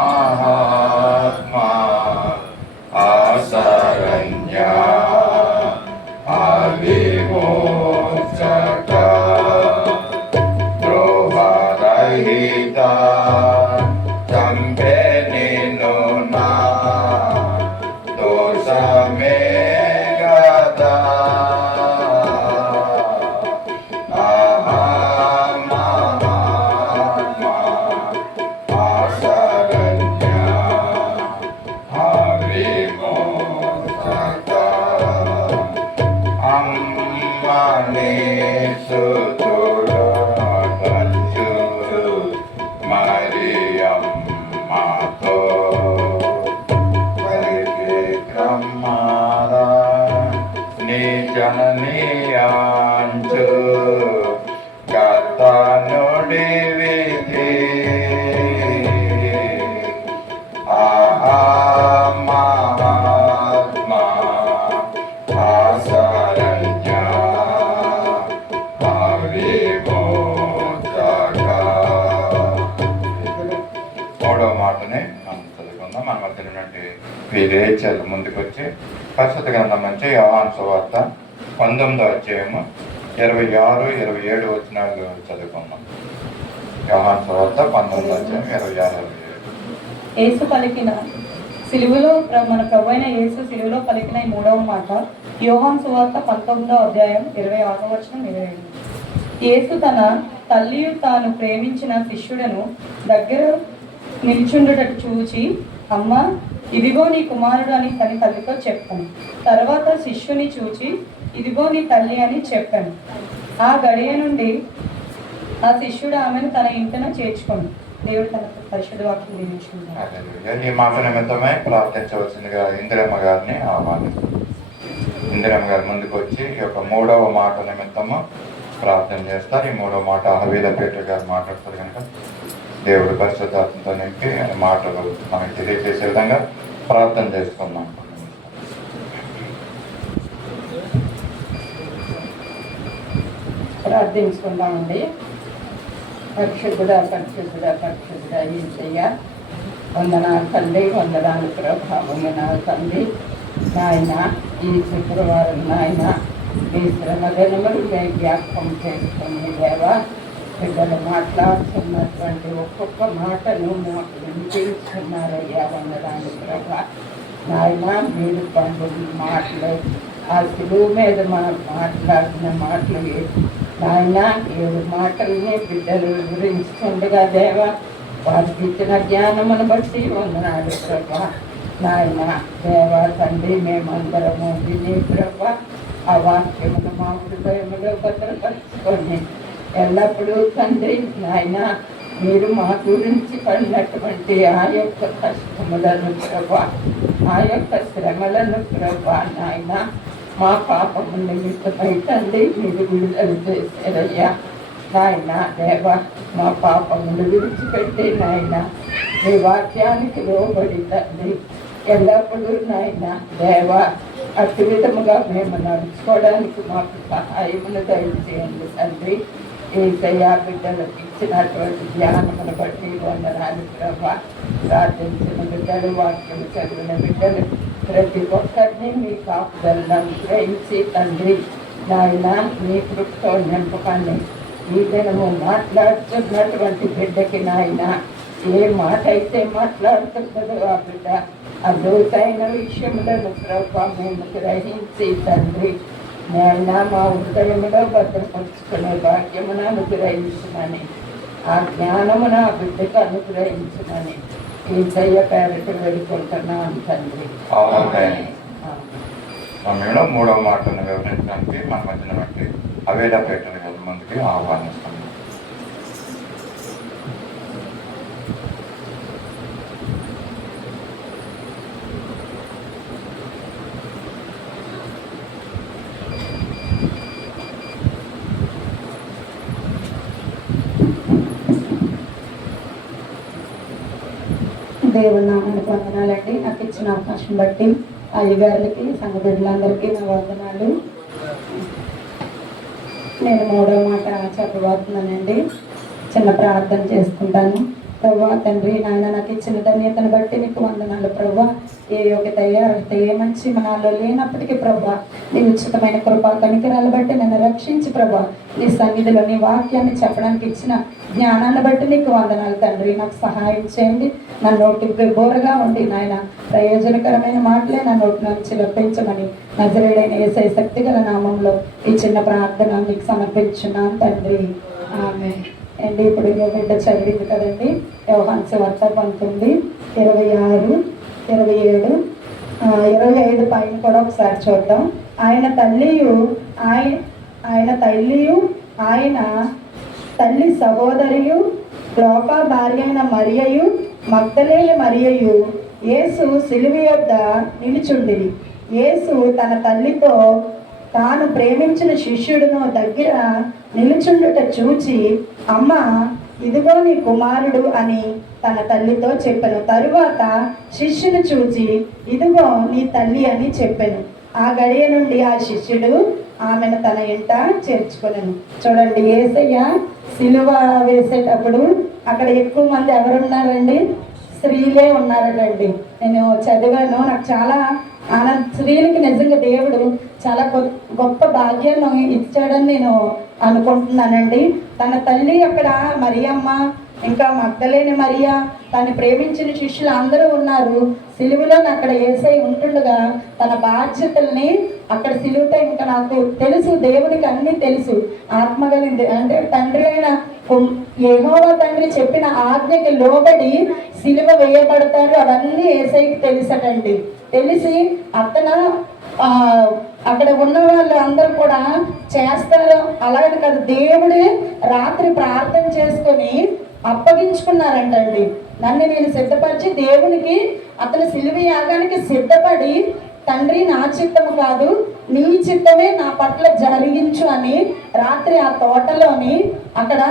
महात्मा आशरण्या विमोचका द्रोहरहिता चंपे निनुना दोषमे गदा जननीयांचु कथनुडी विधि महात्मा आशरण्या विमोचका మూడవ మాటని మనం చదువుకుందాం. మన మధ్య రేచల్ ముందుకొచ్చి పరిశుద్ధ గ్రంథం నుంచి యోహాను సువార్త 19వ అధ్యాయము 26, 27 వచనాలు చదువుకుందాం. యోహాను సువార్త 19వ అధ్యాయం 26, 27. యేసు పలికిన సిలువలో మన ప్రభువైన యేసు సిలువలో పలికిన ఈ మూడవ మాట యోహాను సువార్త 19వ అధ్యాయం 26వ వచనం 27. యేసు తన తల్లియు తాను ప్రేమించిన శిష్యుడను దగ్గర నిల్చుండుటట్టు చూచి, అమ్మ, ఇదిగో నీ కుమారుడు అని తన తల్లితో చెప్పాను. తర్వాత శిష్యుని చూచి, ఇదిగో నీ తల్లి అని చెప్పాను. ఆ గడియ నుండి ఆ శిష్యుడు ఆమెను తన ఇంటిన చేర్చుకోండి. దేవుడు తన పరిశుద్ధ వాక్యం దీవించుకుంటాడు. ఈ మాట నిమిత్తమై ప్రార్థించవలసిందిగా ఇందిరమ్మ గారిని ఆహ్వానిస్తాం. ఇందిరమ్మ గారి ముందుకు వచ్చి ఈ యొక్క మూడవ మాట నిమిత్తము ప్రార్థన చేస్తారు. ఈ మూడవ మాట హవీల పీటర్ గారు మాట్లాడతారు కనుక దేవుడు పరిశుద్ధాత్మతో నింపి మాటలు మనకి తెలియజేసే విధంగా ప్రార్థన చేసుకుందాం. ప్రార్థించుకుందామండి. పరిశుద్ధుడా పరిశుద్ధుడా పరిశుద్ధుడా యేసయ్య, వందనాలు తండ్రి, వందనాలు ప్రభావము నా తండ్రి. నాయన, ఈ శుక్రవారం నాయన ఈ శ్రమ దినములు జ్ఞాపకం చేసుకుని దేవా, బిడ్డలు మాట్లాడుతున్నటువంటి ఒక్కొక్క మాటను మాకు వినిపించుకున్నారయ్యా. వందనాలు ప్రభా. నాయన, మీరు పండుగ మాటలు ఆ శిలువు మీద మాట్లాడిన మాటలు నాయన, 7 మాటల్ని బిడ్డలు వివరించుకుండగా దేవా, వారికి ఇచ్చిన జ్ఞానమును బట్టి వందనాలు ప్రభా. నాయన దేవా తండ్రి, మేమందరము విని ప్రభా ఆ వాక్యమును మా హృదయములో భద్రపరుచుకొని ఎల్లప్పుడూ తండ్రి నాయన, మీరు మా గురించి పడినటువంటి ఆ యొక్క కష్టములను ప్రభా, ఆ యొక్క శ్రమలను ప్రభా నాయన, మా పాపము నిమిత్తమై తండ్రి మీరు విడుదల చేశారయ్యా. నాయన దేవా, మా పాపమును విడిచిపెట్టి నాయన మీ వాక్యానికి లోబడి తండ్రి ఎల్లప్పుడూ నాయన దేవా అట్టి విధముగా మేము నడుచుకోవడానికి మాకు సహాయమును దయచేయండి తండ్రి. యేసయ్య, బిడ్డలకు ఇచ్చినటువంటి జ్ఞానమును బట్టి వందనాలు ప్రభా. ప్రార్థించిన బిడ్డలు, వాక్యం చదివిన బిడ్డలు ప్రతి ఒక్కరిని మీ కాపుదలను అనుగ్రహించి తండ్రి నాయన మీ కృపతో నింపకాన్ని ఈ దినము మాట్లాడుతున్నటువంటి బిడ్డకి నాయన ఏ మాట అయితే మాట్లాడుతుందో ఆ బిడ్డ అద్భుతమైన విషయములను ప్రభా మేము గ్రహించి తండ్రి నాయన మా హృదయములో భద్రపరుచుకునే భాగ్యమును అనుగ్రహించమని, ఆ జ్ఞానమును ఆ బిడ్డకు అనుగ్రహించమని యేసయ్య పేరట వేడుకుంటున్నాను తండ్రి. సమయంలో మూడవ మాటను వివరించడానికి మన మధ్యన బట్టి హవీల పీటర్ గారి ముందుకి ఆహ్వానిస్తున్నాం. దేవుని నామానికి వందనాలండి. నాకు ఇచ్చిన అవకాశం బట్టి అయ్యగారులకి, సంఘ బిడ్డలందరికీ నా వందనాలు. నేను మూడో మాట చెప్పబోతున్నానండి. చిన్న ప్రార్థన చేసుకుంటాను. ప్రభా తండ్రి నాయన నాకు ఇచ్చిన ధన్యతను బట్టి నీకు వందనాలు ప్రభా. ఏ యోగ్యత అర్హత ఏ మంచి నాలో లేనప్పటికీ ప్రభా నీ ఉచితమైన కృపా కనికరాలు బట్టి నన్ను రక్షించి ప్రభా నీ సన్నిధిలో నీ వాక్యాన్ని చెప్పడానికి ఇచ్చిన జ్ఞానాన్ని బట్టి నీకు వందనాలు తండ్రి. నాకు సహాయం చేయండి. నా నోటికి బోరగా ఉండి నాయన ప్రయోజనకరమైన మాటలే నా నోటి నుంచి రప్పించమని నజరేడైన యేసయ్య శక్తిగల నామంలో ఈ చిన్న ప్రార్థన మీకు సమర్పించున్నాను తండ్రి. ఆమె అండి. ఇప్పుడు బిడ్డ చదివింది కదండి యోహాను సువార్త 19, 26, 27, 25 పైన కూడా ఒకసారి చూద్దాం. ఆయన తల్లియు ఆయన తల్లి సహోదరియు క్లోపా భార్య అయిన మరియయు మగ్దలేయ మరియయు యేసు సిలువ యొద్ద నిలుచుండిరి. యేసు తన తల్లితో తాను ప్రేమించిన శిష్యుడును దగ్గర నిలుచుండుట చూచి, అమ్మ ఇదిగో నీ కుమారుడు అని తన తల్లితో చెప్పెను. తరువాత శిష్యుని చూచి, ఇదిగో నీ తల్లి అని చెప్పెను. ఆ గడియ నుండి ఆ శిష్యుడు ఆమెను తన ఇంట చేర్చుకొనెను. చూడండి, యేసయ్య సిలువ వేసేటప్పుడు అక్కడ ఎక్కువ మంది ఎవరున్నారండి? స్త్రీలే ఉన్నారటండి. నేను చదివాను, నాకు చాలా స్త్రీలకి నిజంగా దేవుడు చాలా గొప్ప భాగ్యాన్ని ఇచ్చాడని నేను అనుకుంటున్నానండి. తన తల్లి అక్కడ మరియమ్మ, ఇంకా మగ్దలేని మరియా, తను ప్రేమించిన శిష్యులు అందరూ ఉన్నారు. సిలువలో అక్కడ యేసయ్య ఉంటుండగా తన బాధ్యతల్ని అక్కడ సిలువతో, ఇంకా నాకు తెలుసు దేవునికి అన్నీ తెలుసు, ఆత్మగలింది అంటే తండ్రి అయిన యెహోవా తండ్రి చెప్పిన ఆజ్ఞకి లోబడి సిలువ వేయబడతారు. అవన్నీ యేసయ్యకి తెలుసటండి. తెలిసి అతను అక్కడ ఉన్న వాళ్ళు అందరూ కూడా చేస్తారు. అలాగే కాదు, దేవుడే రాత్రి ప్రార్థన చేసుకొని అప్పగించుకున్నారంటండి. నన్ను నేను సిద్ధపరిచి దేవునికి అతను సిలువ యాగానికి సిద్ధపడి, తండ్రి నా చిత్తము కాదు నీ చిత్తమే నా పట్ల జరిగించు అని రాత్రి ఆ తోటలోని అక్కడ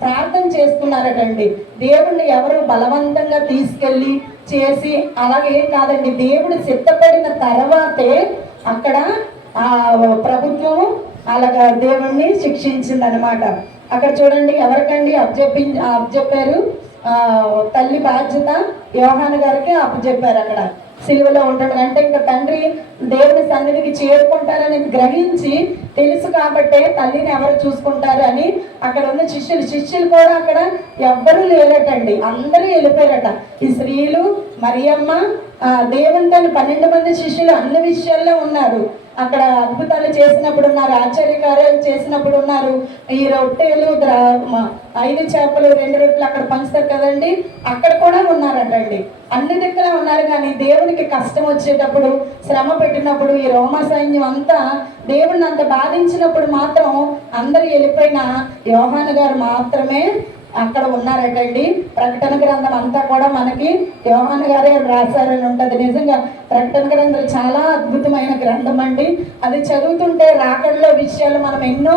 ప్రార్థన చేసుకున్నారటండి. దేవుణ్ణి ఎవరు బలవంతంగా తీసుకెళ్ళి చేసి అలాగేం కాదండి. దేవుడు సిద్ధపడిన తర్వాతే అక్కడ ఆ ప్రభుత్వం అలాగా దేవుణ్ణి శిక్షించిందనమాట. అక్కడ చూడండి, ఎవరికండి అప్పచెప్పారు? తల్లి బాధ్యత యోహాను గారికి అప్పచెప్పారు. అక్కడ సిలువలో ఉంటాడు అంటే ఇంకా తండ్రి దేవుని సన్నిధికి చేరుకుంటారని గ్రహించి తెలుసు కాబట్టే తల్లిని ఎవరు చూసుకుంటారు అని అక్కడ ఉన్న శిష్యులు కూడా అక్కడ ఎవ్వరూ లేరటండి, అందరూ వెళ్ళిపోయారట. ఈ స్త్రీలు, మరియమ్మ, దేవుని తన 12 మంది శిష్యులు అన్ని విషయాల్లో ఉన్నారు. అక్కడ అద్భుతాలు చేసినప్పుడు ఉన్నారు, ఆశ్చర్యకార్యాలు చేసినప్పుడు ఉన్నారు. ఈ రొట్టెలు 5 చేపలు 2 రొట్టెలు అక్కడ పంచుతారు కదండి, అక్కడ కూడా ఉన్నారటండి. అన్ని దిక్కులా ఉన్నారు. కానీ దేవునికి కష్టం వచ్చేటప్పుడు, శ్రమ పెట్టినప్పుడు, ఈ రోమా సైన్యం అంతా దేవుడిని అంత బాధించినప్పుడు మాత్రం అందరు వెళ్ళిపోయిన యోహాను గారు మాత్రమే అక్కడ ఉన్నారటండి. ప్రకటన గ్రంథం అంతా కూడా మనకి యోహాను గారే రాశారని ఉంటుంది. నిజంగా ప్రకటన గ్రంథం చాలా అద్భుతమైన గ్రంథం అండి. అది చదువుతుంటే రాకడలో విషయాలు మనం ఎన్నో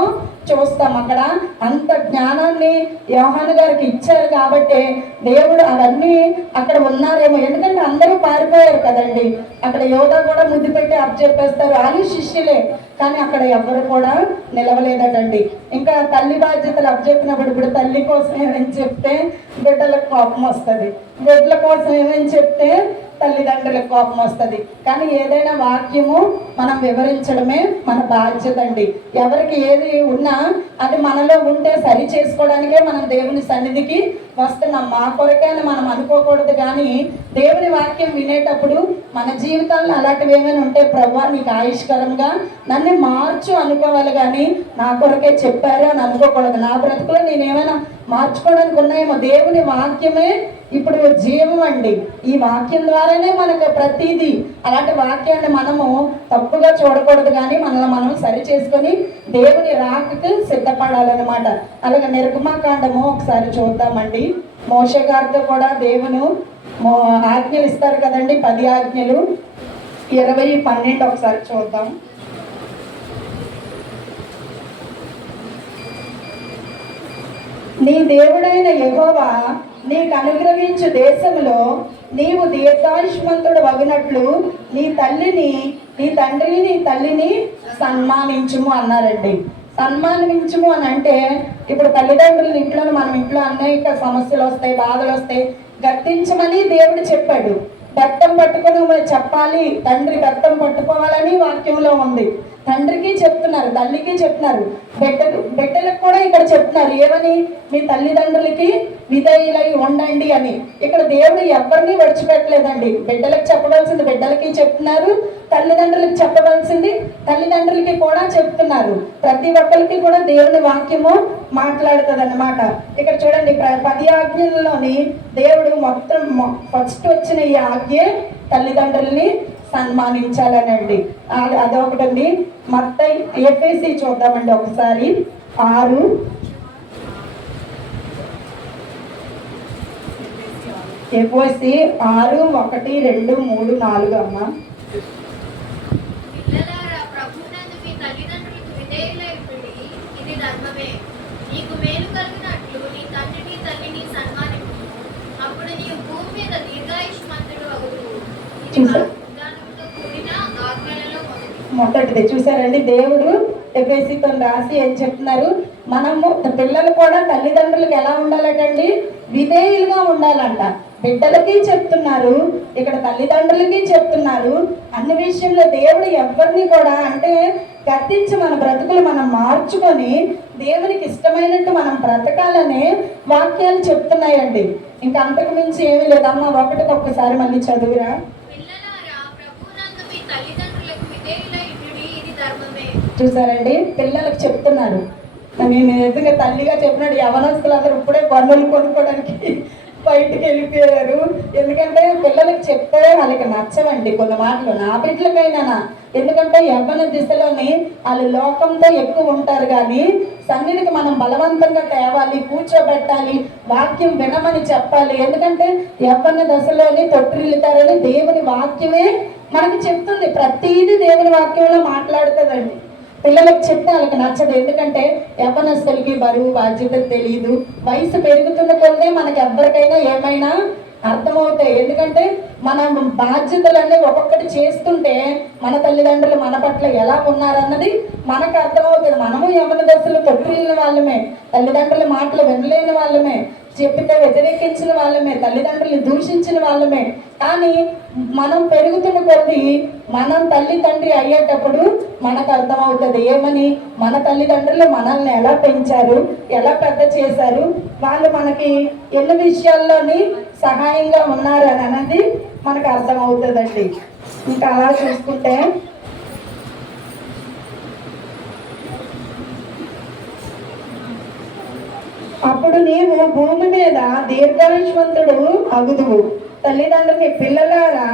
చూస్తాం. అక్కడ అంత జ్ఞానాన్ని యోహాను గారికి ఇచ్చారు కాబట్టి దేవుడు అవన్నీ అక్కడ ఉన్నారేమో. ఎందుకంటే అందరూ పారిపోయారు కదండి. అక్కడ యోధా కూడా ముద్దు పెట్టి అప్పచెప్పేస్తారు, వాళ్ళు శిష్యులే. కానీ అక్కడ ఎవరు కూడా నిలవలేదటండి. ఇంకా తల్లి బాధ్యతలు అప్పచెప్పినప్పుడు ఇప్పుడు తల్లి కోసం ఏమని చెప్తే బిడ్డలకు కోపం వస్తుంది, బిడ్డల కోసం ఏమని చెప్తే తల్లిదండ్రులకు కోపం వస్తుంది. కానీ ఏదైనా వాక్యము మనం వివరించడమే మన బాధ్యత అండి. ఎవరికి ఏది ఉన్నా అది మనలో ఉంటే సరి చేసుకోవడానికే మనం దేవుని సన్నిధికి వస్తున్నాం. మా కొరకే అని మనం అనుకోకూడదు. కానీ దేవుని వాక్యం వినేటప్పుడు మన జీవితాల్లో అలాంటివి ఏమైనా ఉంటే, ప్రభువా నీకు ఆయుష్కరంగా నన్ను మార్చు అనుకోవాలి. కానీ నా కొరకే చెప్పారు అని అనుకోకూడదు. నా బ్రతుకులో నేనేమైనా మార్చుకోవడానికి ఉన్నాయేమో. దేవుని వాక్యమే ఇప్పుడు జీవం అండి. ఈ వాక్యం ద్వారానే మనకు ప్రతిదీ. అలాంటి వాక్యాన్ని మనము తప్పుగా చూడకూడదు. కానీ మనల్ని మనం సరి చేసుకొని దేవుని రాకకు సిద్ధపడాలన్నమాట. అలాగే నిర్గమాకాండము ఒకసారి చూద్దామండి. మోషే గారితో కూడా దేవుని ఆజ్ఞలు ఇస్తారు కదండి, 10 ఆజ్ఞలు. 20:12 ఒకసారి చూద్దాం. నీ దేవుడైన యెహోవా నీకు అనుగ్రహించు దేశంలో నీవు దీర్ఘాయుష్మంతుడు వగినట్లు నీ తండ్రిని నీ తల్లిని సన్మానించుము అన్నారండి. సన్మానించము అని అంటే ఇప్పుడు తల్లిదండ్రుల ఇంట్లో మనం ఇంట్లో అనేక సమస్యలు వస్తాయి, బాధలు వస్తాయి, గద్దించమని దేవుడు చెప్పాడు. బెత్తం పట్టుకుని చెప్పాలి, తండ్రి బెత్తం పట్టుకోవాలని వాక్యంలో ఉంది. తండ్రికి చెప్తున్నారు, తల్లికి చెప్తున్నారు, బిడ్డలకు కూడా ఇక్కడ చెప్తున్నారు ఏమని, మీ తల్లిదండ్రులకి విధేయులై ఉండండి అని. ఇక్కడ దేవుడు ఎవరిని విడిచిపెట్టలేదండి. బిడ్డలకు చెప్పవలసింది బిడ్డలకి చెప్తున్నారు, తల్లిదండ్రులకు చెప్పవలసింది తల్లిదండ్రులకి కూడా చెప్తున్నారు. ప్రతి ఒక్కరికి కూడా దేవుని వాక్యము మాట్లాడుతుంది అన్నమాట. ఇక్కడ చూడండి 10 ఆజ్ఞల్లోని దేవుడు మొత్తం ఫస్ట్ వచ్చిన ఈ ఆజ్ఞే తల్లిదండ్రుల్ని సన్మానించాలనండి. అదొకటండి. మత్తయి ఎఫెసీ చూద్దామండి ఒకసారి 6 ఎఫెసీ 6 1 2 3 4 అమ్మ. పిల్లలారా, ప్రభువునందు మీ తల్లిదండ్రులకు విధేయులై ఉండుడి, ఇది ధర్మమే. నీకు మేలు కలిగినట్లు నీ తండ్రిని తల్లిని సన్మానించు, అప్పుడు నీవు భూమి మీద దీర్ఘాయుష్మంతుడు అగుదువు. ఇది వాగ్దానముతో కూడిన ఆజ్ఞలలో మొదటిది. చూసారండి, దేవుడు ఎఫెసీతో రాసి ఏం చెప్తున్నారు, మనము పిల్లలు కూడా తల్లిదండ్రులకు ఎలా ఉండాలటండి, విధేయులుగా ఉండాలంట. బిడ్డలకి చెప్తున్నారు, ఇక్కడ తల్లిదండ్రులకి చెప్తున్నారు. అన్ని విషయంలో దేవుడు ఎవరిని కూడా అంటే గద్దించి మన బ్రతుకులు మనం మార్చుకొని దేవునికి ఇష్టమైనట్టు మనం బ్రతకాలనే వాక్యాలు చెప్తున్నాయండి. ఇంకా అంతకు మించి ఏమీ లేదమ్మా. ఒక్కసారి మళ్ళీ చదువురా. చూసారండి, పిల్లలకు చెప్తున్నారు. నేను నిజంగా తల్లిగా చెప్పినాడు, యవనస్తులు అందరూ ఇప్పుడే బన్నులు కొనుక్కోవడానికి బయటికి వెళ్ళిపోయారు. ఎందుకంటే పిల్లలకు చెప్తే వాళ్ళకి నచ్చవండి కొన్ని మాటలు. నా బిడ్డలకైనా, ఎందుకంటే యవ్వన దిశలోని వాళ్ళు లోకంతో ఎక్కువ ఉంటారు. కానీ సన్నిధికి మనం బలవంతంగా తేవాలి, కూర్చోబెట్టాలి, వాక్యం వినమని చెప్పాలి. ఎందుకంటే యవ్వన దశలోని తొట్టిల్లుతారని దేవుని వాక్యమే మనకి చెప్తుంది. ప్రతిదీ దేవుని వాక్యంలో మాట్లాడుతుందండి. పిల్లలకు చెప్తే వాళ్ళకి నచ్చదు. ఎందుకంటే యవ్వనస్తులకి బరువు బాధ్యత తెలియదు. వయసు పెరుగుతున్న కొద్దే మనకి ఎవరికైనా ఏమైనా అర్థమవుతాయి. ఎందుకంటే మనం బాధ్యతలన్నీ ఒక్కొక్కటి చేస్తుంటే మన తల్లిదండ్రులు మన పట్ల ఎలా ఉన్నారన్నది మనకు అర్థమవుతుంది. మనము యవ్వన దశలో తొట్టిల్లిన వాళ్ళమే, తల్లిదండ్రుల మాటలు వినలేని వాళ్ళమే, చెప్పితే వ్యతిరేకించిన వాళ్ళమే, తల్లిదండ్రులు దూషించిన వాళ్ళమే. కానీ మనం పెరుగుతున్న కొద్దీ మనం తల్లి తండ్రి అయ్యేటప్పుడు మనకు అర్థమవుతుంది ఏమని, మన తల్లిదండ్రులు మనల్ని ఎలా పెంచారు, ఎలా పెద్ద చేశారు, వాళ్ళు మనకి ఎన్ని విషయాల్లోని సహాయంగా ఉన్నారు అని అనేది మనకు అర్థమవుతుందండి. ఇంకా అలా చూసుకుంటే అప్పుడు నీవు భూమి మీద దీర్ఘాయుష్మంతుడు అగుదువు. తల్లిదండ్రులకి పిల్లలారా,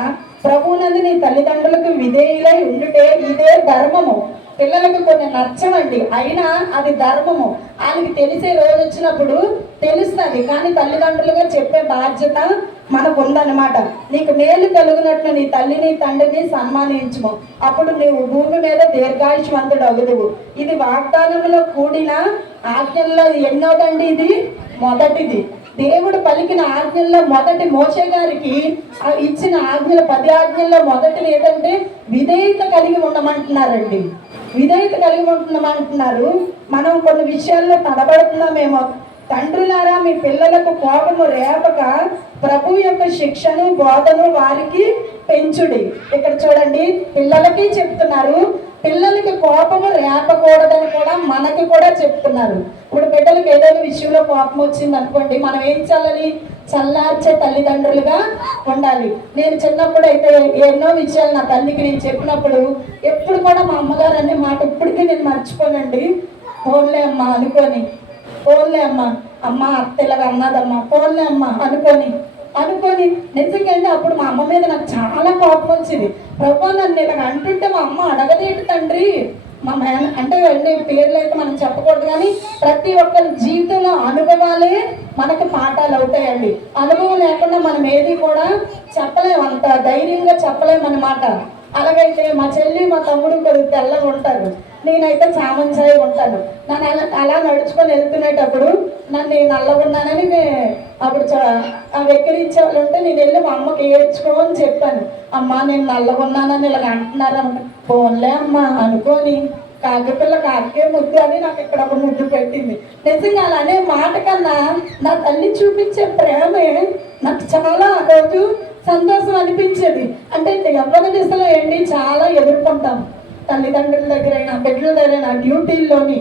ప్రభువునందు నీ తల్లిదండ్రులకు విధేయులై ఉండుటే ఇదే ధర్మము. పిల్లలకు కొన్ని నచ్చవండి, అయినా అది ధర్మము. వాళ్ళకి తెలిసే రోజు వచ్చినప్పుడు తెలుస్తుంది. కానీ తల్లిదండ్రులుగా చెప్పే బాధ్యత మనకు ఉందన్నమాట. నీకు మేలు కలుగునట్లు నీ తల్లిని తండ్రిని సన్మానించుము, అప్పుడు నీవు భూమి మీద దీర్ఘాయుష్మంతుడు అగుదువు. ఇది వాగ్దానంలో కూడిన ఆజ్ఞల్లో ఎన్నోదండి, ఇది మొదటిది. దేవుడు పలికిన ఆజ్ఞల్లో మొదటి మోషే గారికి ఇచ్చిన ఆజ్ఞలు 10 ఆజ్ఞల్లో మొదటిది ఏంటంటే విధేయత కలిగి ఉండమంటున్నారండి. విధేయత కలిగి ఉంటున్నామంటున్నారు. మనం కొన్ని విషయాల్లో తడబడుతున్నామేమో. తండ్రులారా, మీ పిల్లలకు కోపము రేపక ప్రభు యొక్క శిక్షను బోధను వారికి పెంచుడి. ఇక్కడ చూడండి, పిల్లలకి చెప్తున్నారు, పిల్లలకి కోపము రేపకూడదని కూడా మనకి కూడా చెప్తున్నారు. ఇప్పుడు బిడ్డలకు ఏదైనా విషయంలో కోపం వచ్చింది అనుకోండి, మనం ఏం చేయాలి, చల్లార్చే తల్లిదండ్రులుగా ఉండాలి. నేను చిన్నప్పుడు అయితే ఎన్నో విషయాలు నా తల్లికి నేను చెప్పినప్పుడు ఎప్పుడు కూడా మా అమ్మగారు అనే మాట ఇప్పటికీ నేను మర్చిపోనండి. ఫోన్లే అమ్మ అనుకొని, ఫోన్లే అమ్మ, అమ్మ అత్తలాగా అన్నదమ్మా, ఫోన్లే అమ్మ అనుకొని నిజంగా అప్పుడు మా అమ్మ మీద నాకు చాలా కోపం వచ్చింది. ప్రభు నన్ను ఇలాగ అంటుంటే మా అమ్మ అడగదేంటి తండ్రి, మా అంటే అన్ని పేర్లు అయితే మనం చెప్పకూడదు. కానీ ప్రతి ఒక్కరి జీవితంలో అనుభవాలే మనకు పాఠాలు అవుతాయండి. అనుభవం లేకుండా మనం ఏది కూడా చెప్పలేము, అంత ధైర్యంగా చెప్పలేము అన్నమాట. అలాగైతే మా చెల్లి మా తమ్ముడు కొద్దిగా తెల్లగా ఉంటారు, నేనైతే చామంచాయి ఉంటాను. నన్ను అలా నడుచుకొని వెళ్తునేటప్పుడు నన్ను నల్లగున్నానని అప్పుడు వెక్కిరించే వాళ్ళు ఉంటే నేను వెళ్ళి మా అమ్మకి ఏడ్చుకో అని చెప్పాను. అమ్మ నేను నల్లగున్నానని ఇలాగ అంటున్నారమ్మ. ఫోన్లే అమ్మ అనుకొని కాకిపిల్ల కాకే ముద్దు అని నాకు ఇక్కడ ఒక ముద్దు పెట్టింది. నిజంగా అలా అనే మాట కన్నా నా తల్లి చూపించే ప్రేమే నాకు చాలా ఆ రోజు సంతోషం అనిపించేది. అంటే యవ్వన దిశలో ఏంటి చాలా ఎదుర్కొంటాం, తల్లిదండ్రుల దగ్గరైనా, బిడ్డల దగ్గరైనా, డ్యూటీల్లోని,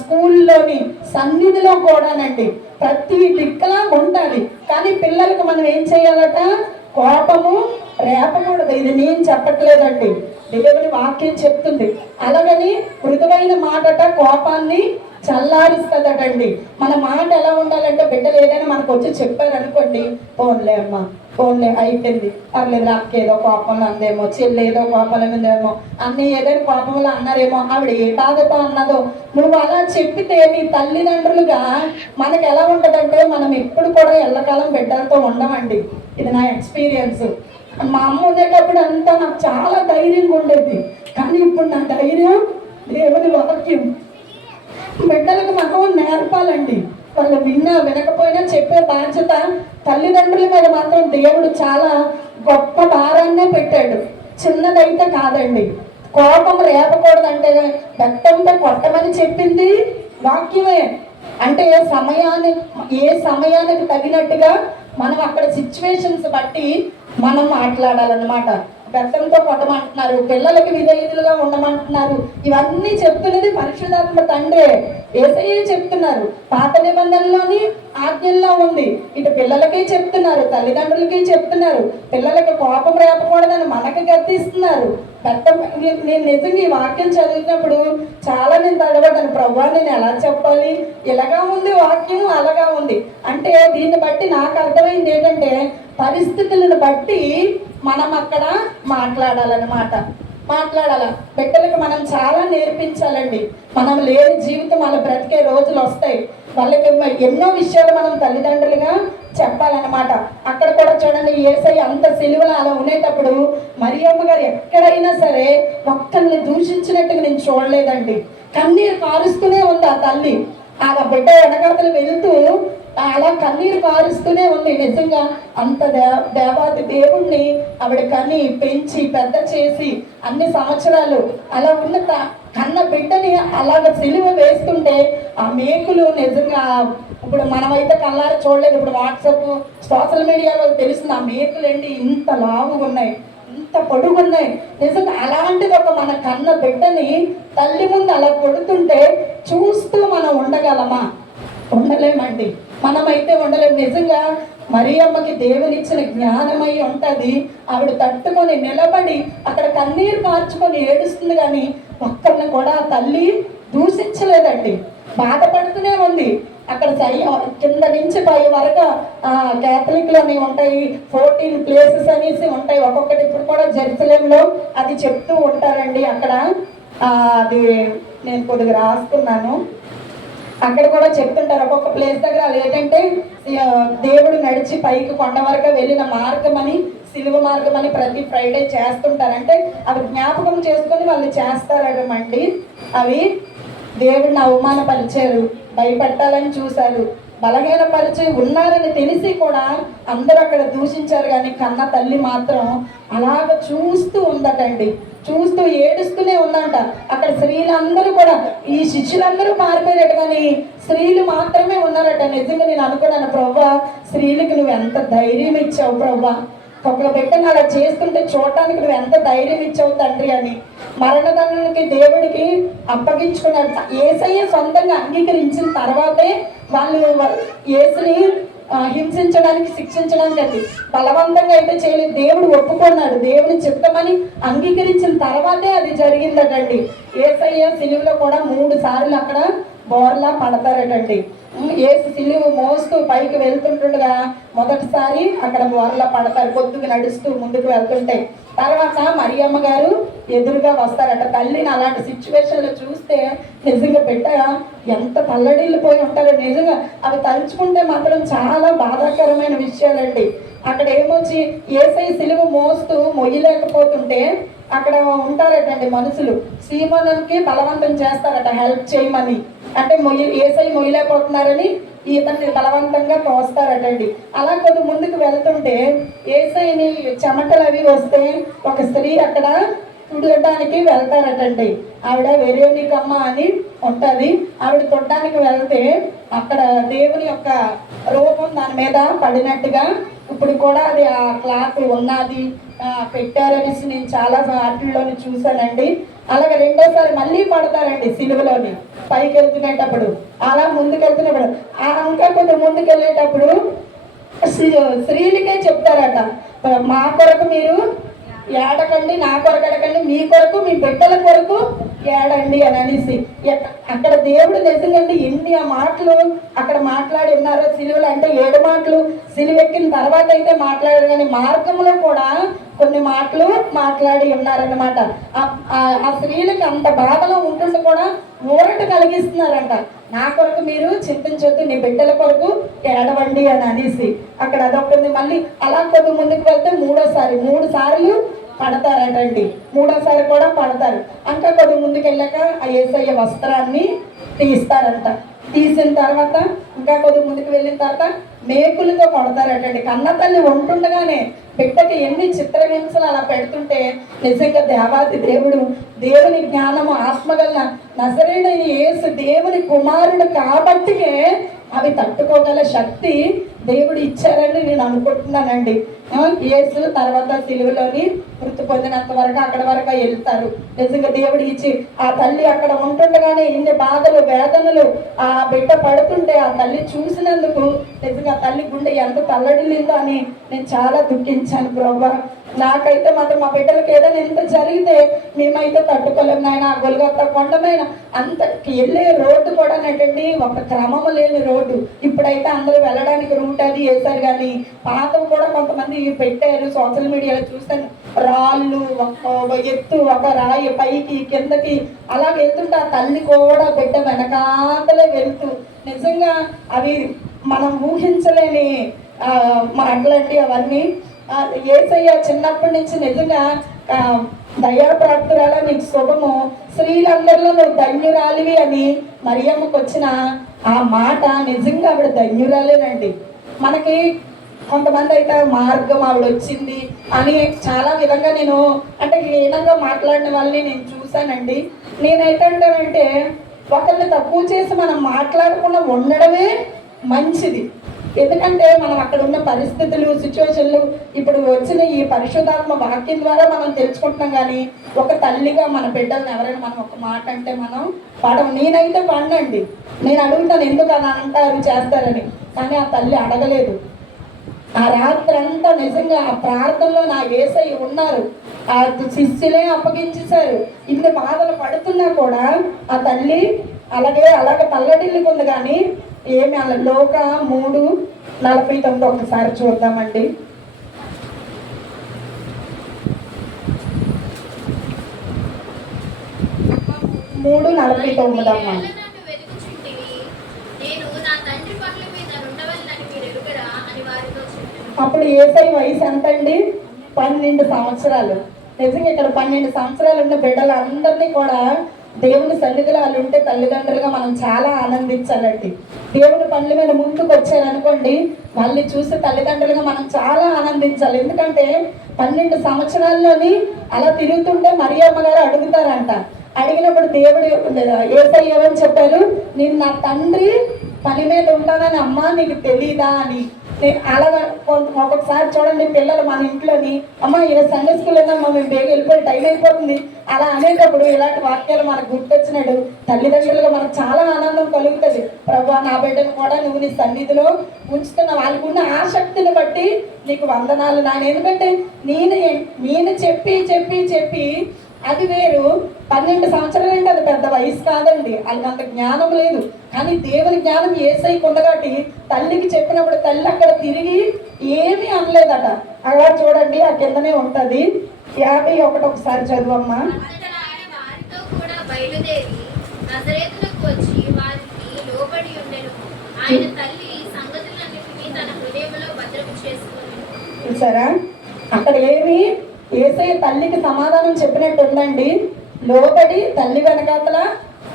స్కూల్లోని, సన్నిధిలో కూడానండి ప్రతి దిక్కులా ఉండాలి. కానీ పిల్లలకు మనం ఏం చేయాలట? కోపము రేపకూడదు. ఇది నేను చెప్పట్లేదండి, దేవుని వాక్యం చెప్తుంది. అలాగని మృదువైన మాటట కోపాన్ని చల్లారిస్తుందటండి. మన మాట ఎలా ఉండాలంటే, బిడ్డలు ఏదైనా మనకు వచ్చి చెప్పారనుకోండి, పోన్లే అమ్మా, పోన్లే అయిపోయింది, పర్లేదు, అక్కేదో కోపంలో అందేమో, చెల్లి ఏదో కోపంలో ఉందేమో, అన్నీ ఏదైనా కోపంలో అన్నారేమో, ఆవిడ ఏ బాధతో అన్నదో, నువ్వు అలా చెప్పితే నీ తల్లిదండ్రులుగా మనకు ఎలా ఉంటుందంటే, మనం ఎప్పుడు కూడా ఎల్లకాలం బిడ్డలతో ఉండమండి. ఇది నా ఎక్స్పీరియన్స్. మా అమ్మ ఉండేటప్పుడు అంతా నాకు చాలా ధైర్యంగా ఉండేది. కానీ ఇప్పుడు నా ధైర్యం దేవుని వాక్యం. బిడ్డలకు మనం నేర్పాలండి. వాళ్ళు వినకపోయినా చెప్పే బాధ్యత తల్లిదండ్రుల మీద మాత్రం దేవుడు చాలా గొప్ప భారాన్నే పెట్టాడు. చిన్నదైతే కాదండి. కోపం రేపకూడదంటే రక్తంతో కొట్టమని చెప్పింది వాక్యమే. అంటే ఏ సమయానికి తగినట్టుగా మనం అక్కడ సిచ్యువేషన్స్ బట్టి మనం మాట్లాడాలన్నమాట. గతంతో కొట్టమంటున్నారు, పిల్లలకి విధేయులుగా ఉండమంటున్నారు. ఇవన్నీ చెప్తున్నది పరిశుద్ధాత్మ తండ్రే, యేసయ్యే చెప్తున్నారు. పాత నిబంధనలోని ఆజ్ఞల్లో ఉంది. ఇటు పిల్లలకే చెప్తున్నారు, తల్లిదండ్రులకి చెప్తున్నారు. పిల్లలకి కోపం రేపకూడదని మనకి గద్దిస్తున్నారు. నేను నిజంగా ఈ వాక్యం చదివినప్పుడు చాలా నేను తడబడ్డాను. ప్రభువా, నేను ఎలా చెప్పాలి? ఇలాగా ఉంది వాక్యం, అలాగా ఉంది. అంటే దీన్ని బట్టి నాకు అర్థమైంది ఏంటంటే, పరిస్థితులను బట్టి మనం అక్కడ మాట్లాడాలన్నమాట. బిడ్డలకు మనం చాలా నేర్పించాలండి. మనం లేని జీవితం వాళ్ళ బ్రతికే రోజులు వస్తాయి. వాళ్ళకి ఎన్నో విషయాలు మనం తల్లిదండ్రులుగా చెప్పాలన్నమాట. అక్కడ కూడా చూడండి, యేసయ్య అంత సిలువలో అలా ఉండేటప్పుడు మరియమ్మ గారు ఎక్కడైనా సరే ఒక్కరిని దూషించినట్టుగా నేను చూడలేదండి. కన్నీరు కారుస్తూనే ఉంది ఆ తల్లి. ఆ బిడ్డ వెనకాతలు వెళ్తూ అలా కన్నీరు కారుస్తూనే ఉంది. నిజంగా అంత దేవాది దేవుణ్ణి ఆవిడ కని పెంచి పెద్ద చేసి అన్ని సంవత్సరాలు అలా ఉన్న కన్న బిడ్డని అలాగ సిలువ వేస్తుంటే ఆ మేకులు నిజంగా ఇప్పుడు మనమైతే కళ్ళారా చూడలేదు. ఇప్పుడు వాట్సాప్, సోషల్ మీడియాలో తెలుస్తుంది ఆ మేకులు ఏంటి ఇంత లావుగా ఉన్నాయి, ఇంత పొడుగున్నాయి. నిజంగా అలాంటిది ఒక మన కన్న బిడ్డని తల్లి ముందు అలా కొడుతుంటే చూస్తూ మనం ఉండగలమా? ఉండలేమండి. మనమైతే ఉండలేము. నిజంగా మరియమ్మకి దేవునిచ్చిన జ్ఞానమై ఉంటుంది. ఆవిడ తట్టుకొని నిలబడి అక్కడ కన్నీరు కార్చుకొని ఏడుస్తుంది. కానీ ఒక్కరిని కూడా ఆ తల్లి దూషించలేదండి. బాధపడుతూనే ఉంది. అక్కడ కింద నుంచి పై వరకు క్యాథలిక్లోని ఉంటాయి 14 ప్లేసెస్ అనేసి ఉంటాయి. ఒక్కొక్కటి ఇప్పుడు కూడా జెరూసలేంలో అది చెప్తూ ఉంటారండి. అక్కడ అది నేను కొద్దిగా రాసుకున్నాను. అక్కడ కూడా చెప్తుంటారు ఒక్కొక్క ప్లేస్ దగ్గర. అది ఏంటంటే దేవుడు నడిచి పైకి కొండ వరకు వెళ్ళిన మార్గం అని, సిలువ మార్గం అని ప్రతి ఫ్రైడే చేస్తుంటారంటే అవి జ్ఞాపకం చేసుకొని వాళ్ళు చేస్తారనమండి. అవి దేవుడిని అవమానపరిచారు, భయపెట్టాలని చూశారు, బలహీనపరిచి ఉన్నారని తెలిసి కూడా అందరూ అక్కడ దూషించారు. కానీ కన్న తల్లి మాత్రం అలాగ చూస్తూ ఉందటండి. చూస్తూ ఏడుస్తూనే ఉందంట. అక్కడ స్త్రీలందరూ కూడా, ఈ శిష్యులందరూ మారిపోయారట, కానీ స్త్రీలు మాత్రమే ఉన్నారట. నిజంగా నేను అనుకున్నాను, ప్రభువా, స్త్రీలకు నువ్వు ఎంత ధైర్యం ఇచ్చావు ప్రభువా, ఒక బిడ్డను అలా చేస్తుంటే చూడటానికి నువ్వు ఎంత ధైర్యం ఇచ్చావు తండ్రి అని. మరణదండనకి దేవుడికి అప్పగించుకున్నాడు. యేసయ్య సొంతంగా అంగీకరించిన తర్వాతే వాళ్ళు యేసుని హింసించడానికి, శిక్షించడానికి అది బలవంతంగా అయితే చేయలేదు. దేవుడు ఒప్పుకున్నాడు. దేవుని చిత్తమని అంగీకరించిన తర్వాతే అది జరిగిందటండి. యేసయ్య సిలువలో కూడా 3 సార్లు అక్కడ బోర్లా పడతారటండి. యేసు సిలువ మోస్తూ పైకి వెళ్తుంటుండగా మొదటిసారి అక్కడ బోర్లా పడతారు, పొద్దుకు నడుస్తూ ముందుకు వెళ్తుంటే. తర్వాత మరియమ్మ గారు ఎదురుగా వస్తారట. తల్లిని అలాంటి సిచ్యువేషన్లో చూస్తే నిజంగా బిడ్డ ఎంత తల్లడిల్లిపోయి ఉంటారో. నిజంగా అవి తలుచుకుంటే మాత్రం చాలా బాధాకరమైన విషయాలండి. అక్కడ ఏమొచ్చి యేసయ్య సిలువ మోస్తూ మొయ్యలేకపోతుంటే అక్కడ ఉంటారటండి మనుషులు. సీమోనుకి బలవంతం చేస్తారట హెల్ప్ చేయమని. అంటే యేసయ్య మొయ్యలేకపోతున్నారని ఇతన్ని బలవంతంగా తోస్తారటండి. అలా కొద్ది ముందుకు వెళ్తుంటే యేసయ్యని చెమటలు అవి వస్తే ఒక స్త్రీ అక్కడ తుడటానికి వెళ్తారటండి. ఆవిడ వెరోనికమ్మ అని ఉంటది. ఆవిడ తొట్టడానికి వెళ్తే అక్కడ దేవుని యొక్క రూపం దాని మీద పడినట్టుగా ఇప్పుడు కూడా అది ఆ క్లాత్ ఉన్నది పెట్టారనేసి నేను చాలా వాటిల్లోని చూశానండి. అలాగే రెండోసారి మళ్ళీ పడతారండి సిలువలోని పైకి వెళ్తున్నప్పుడు. అలా ముందుకెళ్తున్నప్పుడు ఇంకా కొంచెం ముందుకెళ్ళేటప్పుడు స్త్రీలకే చెప్తారట, మా కొరకు మీరు ఏడకండి, నా కొరకు ఎడకండి, మీ కొరకు మీ బిడ్డల కొరకు ఏడండి అని అనేసి అక్కడ దేవుడు నిజంగా ఎన్ని ఆ మాటలు అక్కడ మాట్లాడి ఉన్నారో సిలువలు అంటే 7 మాటలు సిలువెక్కిన తర్వాత అయితే మాట్లాడారు, కానీ మార్గంలో కూడా కొన్ని మాటలు మాట్లాడి ఉన్నారన్నమాట. ఆ స్త్రీలకి అంత బాధలో ఉంటుండే కూడా ఊరట కలిగిస్తున్నారంట. నా కొరకు మీరు చింతించొద్దు, నీ బిడ్డల కొరకు ఏడవండి అని అనేసి అక్కడ అదొకటి. మళ్ళీ అలా కొద్ది ముందుకు వెళ్తే 3 సార్లు పడతారటండి. 3ఓసారి కూడా పడతారు. ఇంకా కొద్ది ముందుకు వెళ్ళాక ఆ యేసయ్య వస్త్రాన్ని తీస్తారంట. తీసిన తర్వాత ఇంకా కొద్ది ముందుకు వెళ్ళిన తర్వాత మేకులతో కొడతారటండి. కన్న తల్లి ఉంటుండగానే బిడ్డకి ఎన్ని చిత్రహింసలు అలా పెడుతుంటే నిజంగా దేవాది దేవుడు, దేవుని జ్ఞానము, ఆత్మగల నజరేయుడైన యేసు దేవుని కుమారుడు కాబట్టికే అవి తట్టుకోగల శక్తి దేవుడు ఇచ్చారని నేను అనుకుంటున్నానండి. యేసు తర్వాత సిలువలోని మృతి పొందినంత వరకు అక్కడ వరకు వెళ్తారు. నిజంగా దేవుడు ఇచ్చి ఆ తల్లి అక్కడ ఉంటుండగానే ఇన్ని బాధలు వేదనలు ఆ బిడ్డ పడుతుంటే ఆ తల్లి చూసినందుకు నిజంగా ఆ తల్లి గుండె ఎంత తల్లడిల్లిందో అని నేను చాలా దుఃఖించాను ప్రభా. నాకైతే మాత్రం మా బిడ్డలకు ఏదైనా ఎంత జరిగితే మేమైతే తట్టుకోలేము నాయన. ఆ గొల్గొత్తా కొండమైన అంత వెళ్ళే రోడ్డు కూడా నటండి ఒక క్రమము లేని రోడ్డు. ఇప్పుడైతే అందరూ వెళ్ళడానికి రూట్ అది వేశారు, కానీ పాతం కూడా కొంతమంది పెట్టారు. సోషల్ మీడియాలో చూస్తాను, రాళ్ళు ఎత్తు ఒక రాయి పైకి కిందకి అలా వెళ్తుంటే ఆ తల్లి కూడా బిడ్డ వెనకాతలే వెళ్తూ నిజంగా అవి మనం ఊహించలేని మాటలండి అవన్నీ. యేసయ్య చిన్నప్పటి నుంచి నిజంగా దయాప్రాప్తురాల నీకు శుభము, స్త్రీలందరిలో నువ్వు ధన్యురాలివి అని మరియమ్మకు వచ్చిన ఆ మాట నిజంగా ఆవిడ ధన్యురాలేనండి. మనకి కొంతమంది అయితే మార్గం ఆవిడ వచ్చింది అని చాలా విధంగా నేను అంటే హీనంగా మాట్లాడిన వాళ్ళని నేను చూశానండి. నేనైతే అంటానంటే ఒకరిని తక్కువ చేసి మనం మాట్లాడకుండా ఉండడమే మంచిది. ఎందుకంటే మనం అక్కడ ఉన్న పరిస్థితులు, సిచ్యువేషన్లు ఇప్పుడు వచ్చిన ఈ పరిశుద్ధాత్మ వాక్యం ద్వారా మనం తెలుసుకుంటున్నాం. కానీ ఒక తల్లిగా మన బిడ్డలను ఎవరైనా మనం ఒక మాట అంటే మనం పడం. నేనైతే పడినండి. నేను అడుగుతాను ఎందుకు అని అంటారు చేస్తారని, కానీ ఆ తల్లి అడగలేదు. ఆ రాత్రి అంతా నిజంగా ఆ ప్రార్థనలో నా యేసయ్య ఉన్నారు. ఆ శిష్యులే అప్పగించేశారు. ఇన్ని బాధలు పడుతున్నా కూడా ఆ తల్లి అలాగే తల్లడిల్లుకుంది. కానీ ఏమి అలా లోక 3:49 ఒకసారి చూద్దామండి. 3:49 అమ్మా. అప్పుడు యేసయ్య వయసు ఎంత అండి? 12 సంవత్సరాలు. నిజంగా ఇక్కడ 12 సంవత్సరాలు ఉన్న బిడ్డలందరినీ కూడా దేవుని సన్నిధిలో వాళ్ళు ఉంటే తల్లిదండ్రులుగా మనం చాలా ఆనందించాలండి. దేవుని పనుల మీద ముందుకు వచ్చారనుకోండి, వాళ్ళని చూసి తల్లిదండ్రులుగా మనం చాలా ఆనందించాలి. ఎందుకంటే 12 సంవత్సరాల్లోని అలా తిరుగుతుంటే మరియమ్మ గారు అడుగుతారంట. అడిగినప్పుడు దేవుడు యేసయ్య ఏమని చెప్పారు, నేను నా తండ్రి పని మీద ఉంటానని అమ్మా నీకు తెలీదా అని. నేను అలాగా ఒక్కొక్కసారి చూడండి పిల్లలు మన ఇంట్లోని అమ్మ ఈరోజు సండే స్కూల్ వెళ్ళామా మేము బేగ వెళ్ళిపోయి టైం అయిపోతుంది అలా అనేటప్పుడు ఇలాంటి వాక్యాలు మనకు గుర్తొచ్చినాడు తల్లిదండ్రులుగా మనకు చాలా ఆనందం కలుగుతుంది. ప్రభా నా బిడ్డను కూడా నువ్వు నీ సన్నిధిలో ఉంచుతున్న వాళ్ళకు ఉన్న ఆసక్తిని బట్టి నీకు వందనాలు నాన్న. ఎందుకంటే నేను చెప్పి అది వేరు. 12 సంవత్సరాలు అంటే అది పెద్ద వయసు కాదండి. వాళ్ళకి అంత జ్ఞానం లేదు. కానీ దేవుని జ్ఞానం యేసయ్యకు ఉంది కాబట్టి తల్లికి చెప్పినప్పుడు తల్లి అక్కడ తిరిగి ఏమీ అనలేదట. అలా చూడండి ఆ కిందనే ఉంటది 51 ఒకసారి చదువమ్మా. చూసారా అక్కడ ఏమి యేసయ్య తల్లికి సమాధానం చెప్పినట్టు ఉందండి. లోబడి తల్లి వెనకాతల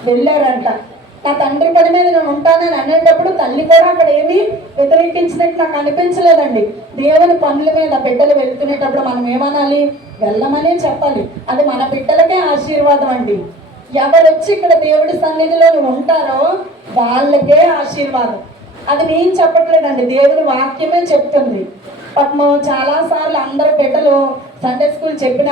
వెళ్ళారంట. నా తండ్రి పని మీద నేను ఉంటానని అనేటప్పుడు తల్లి కూడా అక్కడ ఏమీ వ్యతిరేకించినట్టు నాకు అనిపించలేదండి. దేవుని పనుల మీద బిడ్డలు వెళ్తునేటప్పుడు మనం ఏమనాలి? వెళ్ళమనే చెప్పాలి. అది మన బిడ్డలకే ఆశీర్వాదం అండి. ఎవరు వచ్చి ఇక్కడ దేవుడి సన్నిధిలో ఉంటారో వాళ్ళకే ఆశీర్వాదం. అది నేను చెప్పట్లేదండి, దేవుని వాక్యమే చెప్తుంది. పాపము చాలాసార్లు అందరు బిడ్డలు సండే స్కూల్ చెప్పిన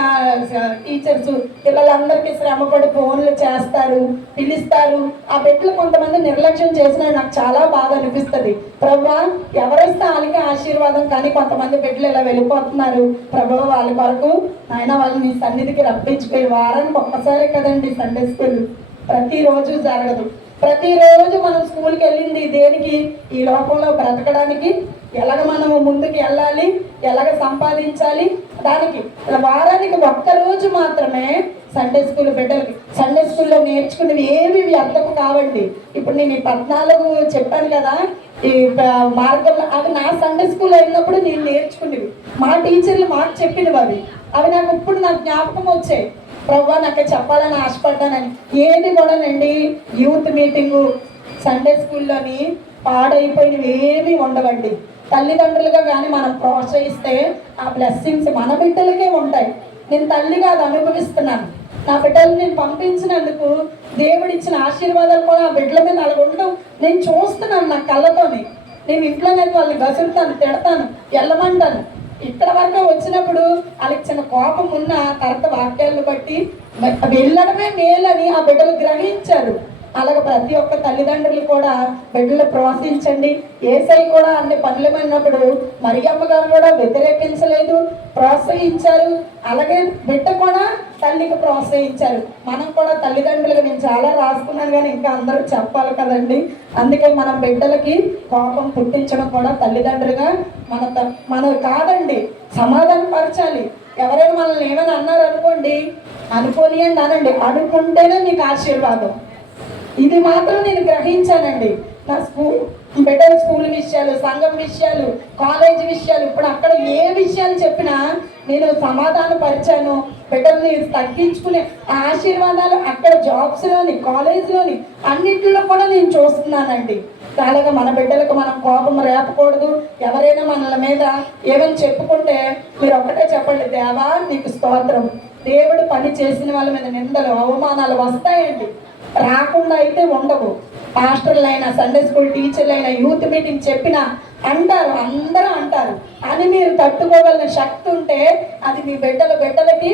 టీచర్స్ పిల్లలందరికీ శ్రమపడి ఫోన్లు చేస్తారు, పిలుస్తారు. ఆ బిడ్డలు కొంతమంది నిర్లక్ష్యం చేసినా నాకు చాలా బాధ అనిపిస్తుంది. ప్రభువా, ఎవరైతే వాళ్ళకి ఆశీర్వాదం, కానీ కొంతమంది బిడ్డలు ఇలా వెళ్ళిపోతున్నారు. ప్రభువా, వాళ్ళ కొరకు ఆయన వాళ్ళని నీ సన్నిధికి రప్పించిపోయి, వారానికి ఒక్కసారి కదండి సండే స్కూల్, ప్రతిరోజు జరగదు. ప్రతిరోజు మనం స్కూల్కి వెళ్ళింది దేనికి? ఈ లోకంలో బ్రతకడానికి, ఎలాగ మనము ముందుకు వెళ్ళాలి, ఎలాగ సంపాదించాలి, దానికి. వారానికి ఒక్కరోజు మాత్రమే సండే స్కూల్ బిడ్డలకి. సండే స్కూల్లో నేర్చుకునేవి ఏమి వ్యర్థము కావండి. ఇప్పుడు నేను ఈ 14 చెప్పాను కదా, ఈ మార్గంలో అవి నా సండే స్కూల్ అయినప్పుడు నేను నేర్చుకునేవి. మా టీచర్లు మాకు చెప్పినవి అవి నాకు ఇప్పుడు నాకు జ్ఞాపకం వచ్చాయి. ప్రభువా, నాకు చెప్పాలని ఆశపడ్డానని. ఏది కూడానండి, యూత్ మీటింగు, సండే స్కూల్లోని పాడైపోయినవి ఏమీ ఉండవండి. తల్లిదండ్రులుగా కానీ మనం ప్రోత్సహిస్తే ఆ బ్లెస్సింగ్స్ మన బిడ్డలకే ఉంటాయి. నేను తల్లిగా అది అనుభవిస్తున్నాను. నా బిడ్డలు నేను పంపించినందుకు దేవుడిచ్చిన ఆశీర్వాదాలు కూడా ఆ బిడ్డల మీద అలా ఉండడం నేను చూస్తున్నాను నా కళ్ళతోని. నేను ఇంట్లోనే వాళ్ళని గసురుతాను, తిడతాను, వెళ్ళమంటాను. ఇక్కడ వరకు వచ్చినప్పుడు వాళ్ళకి చిన్న కోపం ఉన్న తర్వాత వాక్యాలను బట్టి వెళ్ళడమే మేలని ఆ బిడ్డలు గ్రహించారు. అలాగే ప్రతి ఒక్క తల్లిదండ్రులు కూడా బిడ్డలు ప్రోత్సహించండి. ఏసై కూడా అన్ని పనులమైనప్పుడు మరియమ్మ గారు కూడా వ్యతిరేకించలేదు, ప్రోత్సహించారు. అలాగే బిడ్డ కూడా తల్లికి ప్రోత్సహించారు. మనం కూడా తల్లిదండ్రులుగా, నేను చాలా రాసుకున్నాను కానీ ఇంకా అందరూ చెప్పాలి కదండి. అందుకే మనం బిడ్డలకి కోపం పుట్టించడం కూడా తల్లిదండ్రులుగా మనం కాదండి, సమాధానపరచాలి. ఎవరైనా మనల్ని ఏమైనా అన్నారు అనుకోండి, అనుకోనియండి అనండి, అనుకుంటేనే మీకు ఆశీర్వాదం. ఇది మాత్రం నేను గ్రహించానండి. నా బిడ్డల స్కూల్ విషయాలు, సంఘం విషయాలు, కాలేజ్ విషయాలు, ఇప్పుడు అక్కడ ఏ విషయాలు చెప్పినా నేను సమాధాన పరిచాను. బిడ్డల్ని తగ్గించుకునే ఆశీర్వాదాలు అక్కడ జాబ్స్లోని, కాలేజ్లోని అన్నింటిలో కూడా నేను చూస్తున్నానండి. అలాగే మన బిడ్డలకు మనం కోపం రేపకూడదు. ఎవరైనా మనల మీద ఏమైనా చెప్పుకుంటే మీరు ఒకటే చెప్పండి, దేవా నీకు స్తోత్రం. దేవుడు పని చేసిన వాళ్ళ మీద నిందలు, అవమానాలు వస్తాయండి, రాకుండా అయితే ఉండవు. పాస్టర్లైనా, సండే స్కూల్ టీచర్లైనా, యూత్ మీటింగ్ చెప్పినా అంటారు, అందరూ అంటారు. అని మీరు తట్టుకోగలిగిన శక్తి ఉంటే అది మీ బిడ్డలకి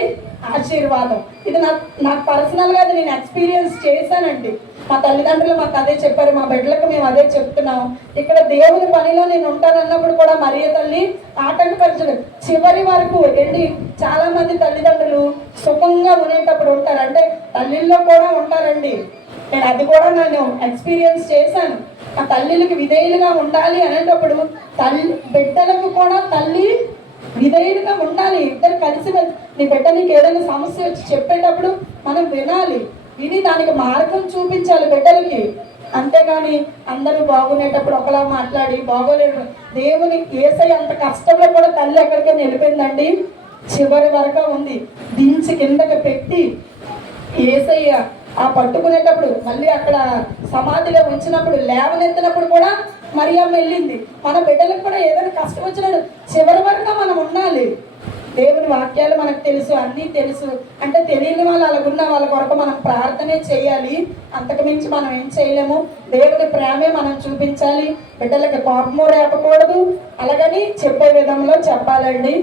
ఆశీర్వాదం. ఇది నాకు పర్సనల్గా అది నేను ఎక్స్పీరియన్స్ చేశానండి. మా తల్లిదండ్రులు మాకు అదే చెప్పారు, మా బిడ్డలకు మేము అదే చెప్తున్నాం. ఇక్కడ దేవుని పనిలో నేను ఉంటానన్నప్పుడు కూడా మరియ తల్లి ఆటంకపరచలేదు. చివరి వరకు వెళ్ళి చాలా మంది తల్లిదండ్రులు సుఖంగా ఉండేటప్పుడు ఉంటారు, అంటే తల్లిల్లో కూడా ఉంటారండి. నేను అది కూడా నేను ఎక్స్పీరియన్స్ చేశాను. ఆ తల్లికి విధేయులుగా ఉండాలి అనేటప్పుడు బిడ్డలకు కూడా తల్లి విధేయులుగా ఉండాలి. ఇద్దరు కలిసి నీ బిడ్డ నీకు ఏదైనా సమస్య వచ్చి చెప్పేటప్పుడు మనం వినాలి, విని దానికి మార్గం చూపించాలి బిడ్డలకి. అంతేగాని అందరూ బాగునేటప్పుడు ఒకలా మాట్లాడి బాగోలేదు. దేవుని యేసయ్య అంత కష్టంలో కూడా తల్లి ఎక్కడికే నిలిపిందండి, చివరి వరకు ఉంది. దించి కిందకి పెట్టి యేసయ్య ఆ పట్టుకునేటప్పుడు మళ్ళీ అక్కడ సమాధిలో ఉంచినప్పుడు లేవనెత్తినప్పుడు కూడా మరియమ్మ వెళ్ళింది. మన బిడ్డలకు కూడా ఏదైనా కష్టం వచ్చినప్పుడు చివరి వరకు మనం ఉండాలి. దేవుని వాక్యాలు మనకు తెలుసు, అన్నీ తెలుసు అంటే తెలియని వాళ్ళు అలాగున్న వాళ్ళ కొరకు మనం ప్రార్థనే చేయాలి. అంతకు మించి మనం ఏం చేయలేము. దేవుని ప్రేమే మనం చూపించాలి. బిడ్డలకి కోపము రేపకూడదు, అలాగని చెప్పే విధంలో చెప్పాలండి.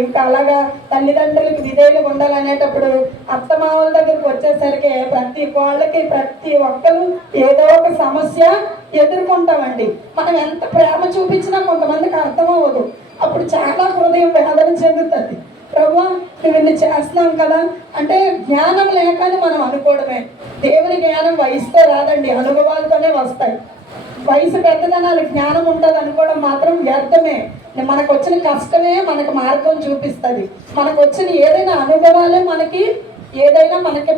ఇంకా అలాగా తల్లిదండ్రులకి విధేయులుగా ఉండాలనేటప్పుడు అత్తమామల దగ్గరికి వచ్చేసరికి ప్రతి వాళ్ళకి ప్రతి ఒక్కరు ఏదో ఒక సమస్య ఎదుర్కొంటామండి. మనం ఎంత ప్రేమ చూపించినా కొంతమందికి అర్థం అవ్వదు. అప్పుడు చాలా హృదయం వేదన చెందుతుంది. ప్రభువా నువ్వు ఇన్ని చేస్తున్నాం కదా అంటే జ్ఞానం లేకని మనం అనుకోవడమే. దేవుని జ్ఞానం వయసుతో రాదండి, అనుభవాలతోనే వస్తాయి. వయసు పెద్దదనాలు జ్ఞానం ఉంటుంది అనుకోవడం మాత్రం వ్యర్థమే. మనకు వచ్చిన కష్టమే మనకు మార్గం చూపిస్తుంది. మనకు వచ్చిన ఏదైనా అనుభవాలే మనకి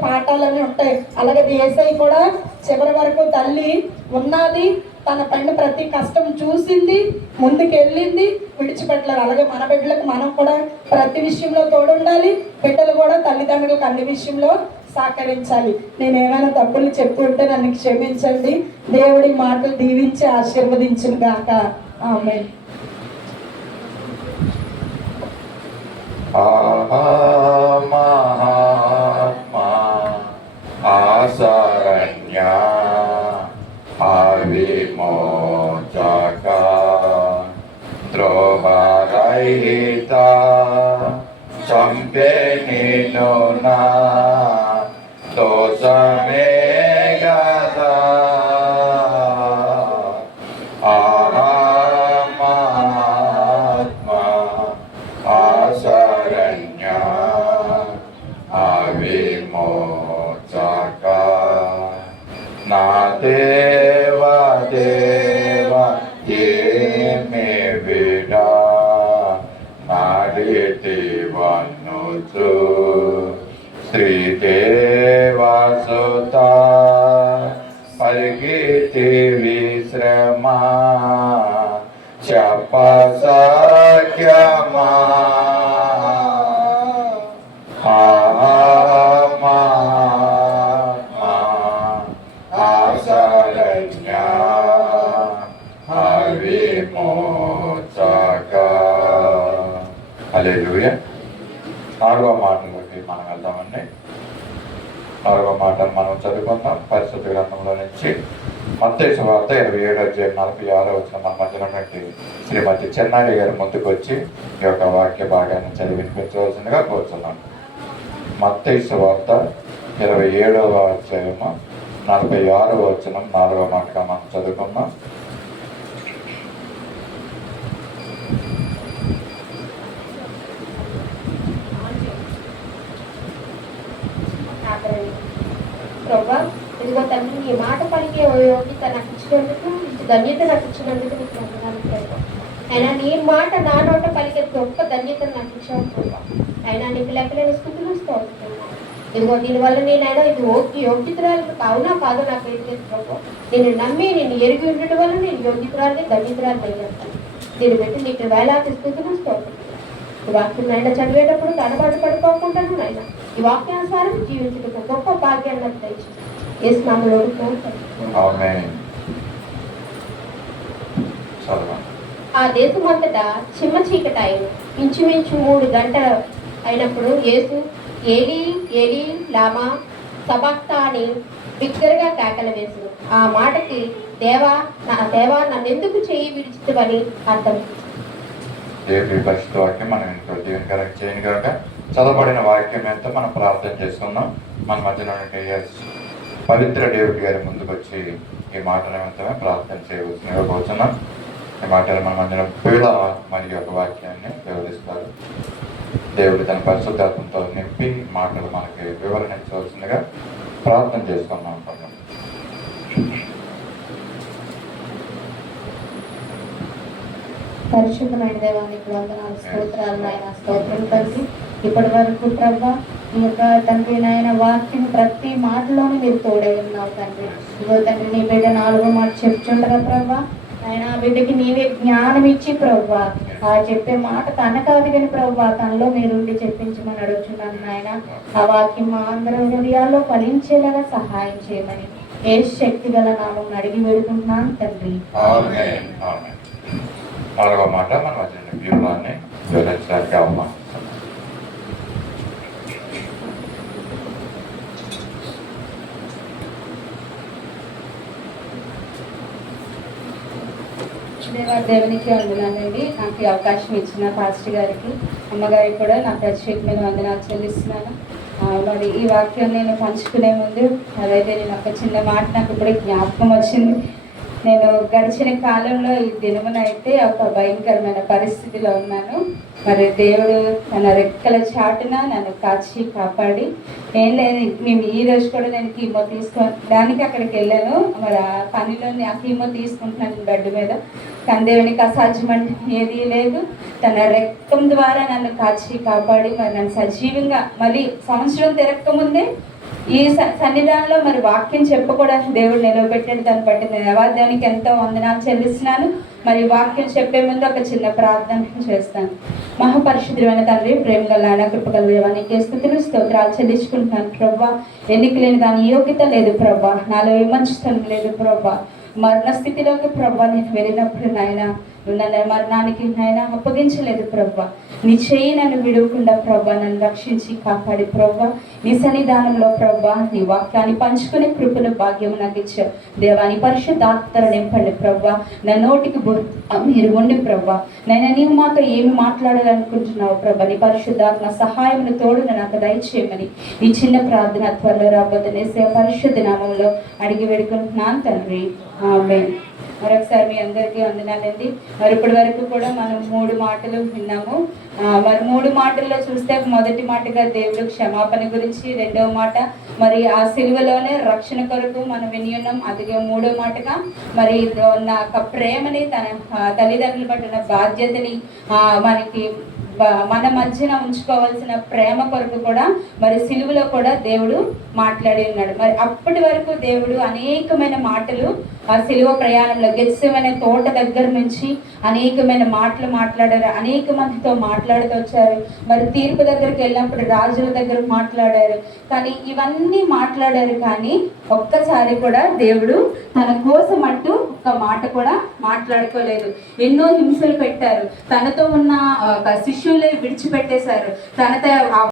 పాఠాలన్నీ ఉంటాయి. అలాగే యేసయ్య కూడా చివరి వరకు తల్లి ఉన్నది, తన పైన ప్రతి కష్టం చూసింది, ముందుకు వెళ్ళింది, విడిచిపెట్టలేదు. అలాగే మన బిడ్డలకు మనం కూడా ప్రతి విషయంలో తోడుండాలి. బిడ్డలు కూడా తల్లిదండ్రులకు అన్ని విషయంలో సహకరించాలి. నేను ఏమైనా తప్పులు చెప్పుంటే నన్ను క్షమించండి. దేవుడి మాటలు దీవించి ఆశీర్వదించును గాక. ఆమేన్. మహాత్మా ఆశరణ్య విమోచక ద్రోహరహిత చంపే నిన్ను నా దోషమే గదా మహాత్మా ఆశరణ్య విమోచక నా దేవ దేవ ఏమి విడా నాడితి వన్నుచు శ్రీదేవసుత పరిగీతి విశ్రమా చపసఖ్యమా ఆశరణ్య విమోచక. హల్లెలూయా. 4వ మాటలోకి మనం వెళ్దామండి. 4వ మాట మనం చదువుకుందాం పరిశుద్ధ గ్రంథంలో నుంచి. మత్తయి సువార్త 27:46 మన మధ్యలో ఉన్నటువంటి శ్రీమతి చెన్నారి గారు ముందుకు వచ్చి ఈ యొక్క వాక్య భాగాన్ని చదివి వినిపించవలసిందిగా కోరుతున్నాను. మత్తయి సువార్త 27:46 4వ మాటగా మనం చదువుకుందాం. ప్రభా, ఇదిగో తండ్రి, నీ మాట పలికే యోగ్యత నాకు ఇచ్చినందుకు, ధన్యత నాకు ఇచ్చినందుకు నీకు వందనాలు ప్రభా. అయినా నీ మాట నా నోట పలికే గొప్ప ధన్యత నాకు ఇచ్చావు ప్రభా. అయినా నీకు లెక్కలేని స్థితిలో స్తోత్రములు. ఇదిగో దీనివల్ల నేనైనా ఇది యోగ్యతరాలు అవునా కాదో నాకు తెలియదు ప్రభా. నేను నమ్మి నేను ఎరిగి ఉండటం వల్ల నేను యోగ్యతరాలని ధన్యతరాలు తగ్గిస్తాను. దీన్ని బట్టి నీకు వేలాది స్థితిలో స్తోత్రం. ఈ వాక్యం నాయన చదివేటప్పుడు తడబాటు పడిపోకుండాను నాయన ఈ వాక్యానుసారం జీవించటం గొప్ప భాగ్యాన్ని నాకు దయచేసి యేసు నామములో ఆమేన్. చదవండి. ఆ దేశమంతటా చిమ్మ చీకటాయను. ఇంచుమించు 3 గంటలు అయినప్పుడు యేసు ఏలీ ఏలీ లామా సబక్తాని బిగ్గరగా కేకలు వేసును. ఆ మాటకి దేవా నన్నెందుకు చేయి విడిచితివని అర్థం. దేవుడి పరిశుద్ధ వాక్యం మనం ఇంట్లో దీవెనకరం చేయను కనుక చదవబడిన వాక్యం ఎంతో మనం ప్రార్థన చేసుకుందాం. మన మధ్యలో పవిత్ర డేవిడ్ గారి ముందుకు వచ్చి ఈ మాటల ఎంతమే ప్రార్థన చేయవలసిందిగా కోరుతున్నాం. ఈ మాటలు మన మధ్యలో పీడ మరియు ఒక వాక్యాన్ని వివరిస్తారు. దేవుడు తన పరిశుద్ధాత్మతో నింపి మాటలు మనకి వివరించవలసిందిగా ప్రార్థన చేసుకున్నాం. పరిశుద్ధమైన దేవానికి వందనాలు, స్తోత్రాలు నాయన. స్తోత్రం తండ్రి. ఇప్పటి వరకు ప్రభా ఈ యొక్క తండ్రి నాయన వాక్యం ప్రతి మాటలోనే మీరు తోడై ఉన్నావు తండ్రి. ఇదిగో తండ్రి, నీ బిడ్డ 4వ మాట చెప్తుండగా ప్రభా ఆయన ఆ బిడ్డకి నీవే జ్ఞానం ఇచ్చి ప్రభా ఆ చెప్పే మాట తన కాదు కానీ ప్రభా తనలో మీరుండి చెప్పించమని అడుగుతున్నాను నాయన. ఆ వాక్యం మా అందరి హృదయాల్లో ఫలించేలాగా సహాయం చేయమని ఏ శక్తి గల నామం అడిగి వేడుకుంటున్నాను తండ్రి. ఆమేన్. ఆమేన్. 4వ మాట మన మధ్య వ్యూహాన్ని వివరించడానికి అమ్మా. దేవునికి వందనాలండి. నాకు ఈ అవకాశం ఇచ్చిన పాస్టర్ గారికి, అమ్మగారికి కూడా నా ప్రత్యేకమైన వందనాలు చెల్లిస్తున్నాను. మరి ఈ వాక్యం నేను పంచుకునే ముందు అదైతే నేను ఒక చిన్న మాట నాకు ఇప్పుడే జ్ఞాపకం వచ్చింది. నేను గడిచిన కాలంలో ఈ దినమునైతే ఒక భయంకరమైన పరిస్థితిలో ఉన్నాను. మరి దేవుడు తన రెక్కల చాటున నన్ను కాచి కాపాడి ఏం లేదు, మేము ఈ రోజు కూడా నేను కీమో తీసుకోవడానికి అక్కడికి వెళ్ళాను. మరి ఆ పనిలో ఆ కీమో తీసుకుంటున్నాను బెడ్ మీద. కానీ దేవునికి అసాధ్యమని ఏదీ లేదు. తన రక్తం ద్వారా నన్ను కాచి కాపాడి మరి నన్ను సజీవంగా మళ్ళీ సంవత్సరం తిరగకముందే ఈ సన్నిధానంలో మరి వాక్యం చెప్పకూడదు దేవుడు నిలవబెట్టాడు. దాన్ని బట్టి నేను దేవానికి ఎంతో వందనాలు చెల్లిస్తున్నాను. మరి వాక్యం చెప్పే ముందు ఒక చిన్న ప్రార్థన చేస్తాను. మహాపరిశుద్ధమైన తండ్రి, ప్రేమ గల నాయన, కృపగల దేవా, నీకే స్తుతులు స్తోత్రాలు చెల్లించుకుంటున్నాను ప్రభా. ఎన్నిక లేని దాని యోగ్యత లేదు ప్రభా, నాలో ఏ మంచితనం లేదు ప్రభా. మరణ స్థితిలోకి ప్రభా నేను వెళ్ళినప్పుడు నాయన నన్ను మరణానికి నాయన అప్పగించలేదు ప్రభా. నీ చేయి నన్ను విడవకుండా ప్రభా నన్ను రక్షించి కాపాడి ప్రభా, నీ సన్నిధానంలో ప్రభా నీ వాక్యాన్ని పంచుకునే కృపను భాగ్యము నాకు ఇచ్చావు దేవాని. పరిశుద్ధాత్మను నింపండి ప్రభా, నా నోటికి మీరు ఉండి ప్రభా. నైనా నీవు మాతో ఏమి మాట్లాడాలనుకుంటున్నావు ప్రభా, నీ పరిశుద్ధాత్మ సహాయమును తోడును నాకు దయచేయమని ఈ చిన్న ప్రార్థన త్వరలో రాబోతున్న యేసయ్య పరిశుద్ధ నామంలో అడిగి వేడుకుంటున్నాను తండ్రి, ఆమేన్. మరొకసారి మీ అందరికీ వందనాలండి. మరి ఇప్పటి వరకు కూడా మనం 3 మాటలు విన్నాము. మరి 3 మాటల్లో చూస్తే మొదటి మాటగా దేవుడు క్షమాపణ గురించి, రెండవ మాట మరి ఆ సిలువలోనే రక్షణ కొరకు మనం విని ఉన్నాం. అదిగే 3వ మాటగా మరి ఉన్న ప్రేమని, తన తల్లిదండ్రులు పట్టిన బాధ్యతని మనకి మన మధ్యన ఉంచుకోవాల్సిన ప్రేమ కొరకు కూడా మరి సిలువలో కూడా దేవుడు మాట్లాడి ఉన్నాడు. మరి అప్పటి వరకు దేవుడు అనేకమైన మాటలు ఆ సిలువ ప్రయాణంలో గెత్సేమనే తోట దగ్గర నుంచి అనేకమైన మాటలు మాట్లాడారు, అనేక మందితో మాట్లాడుతూ వచ్చారు. మరి తీర్పు దగ్గరికి వెళ్ళినప్పుడు రాజుల దగ్గర మాట్లాడారు. కానీ ఇవన్నీ మాట్లాడారు, కానీ ఒక్కసారి కూడా దేవుడు తన కోసం అంటూ ఒక్క మాట కూడా మాట్లాడుకోలేదు. ఎన్నో హింసలు పెట్టారు, తనతో ఉన్న శిష్యులే విడిచిపెట్టేశారు, తనతో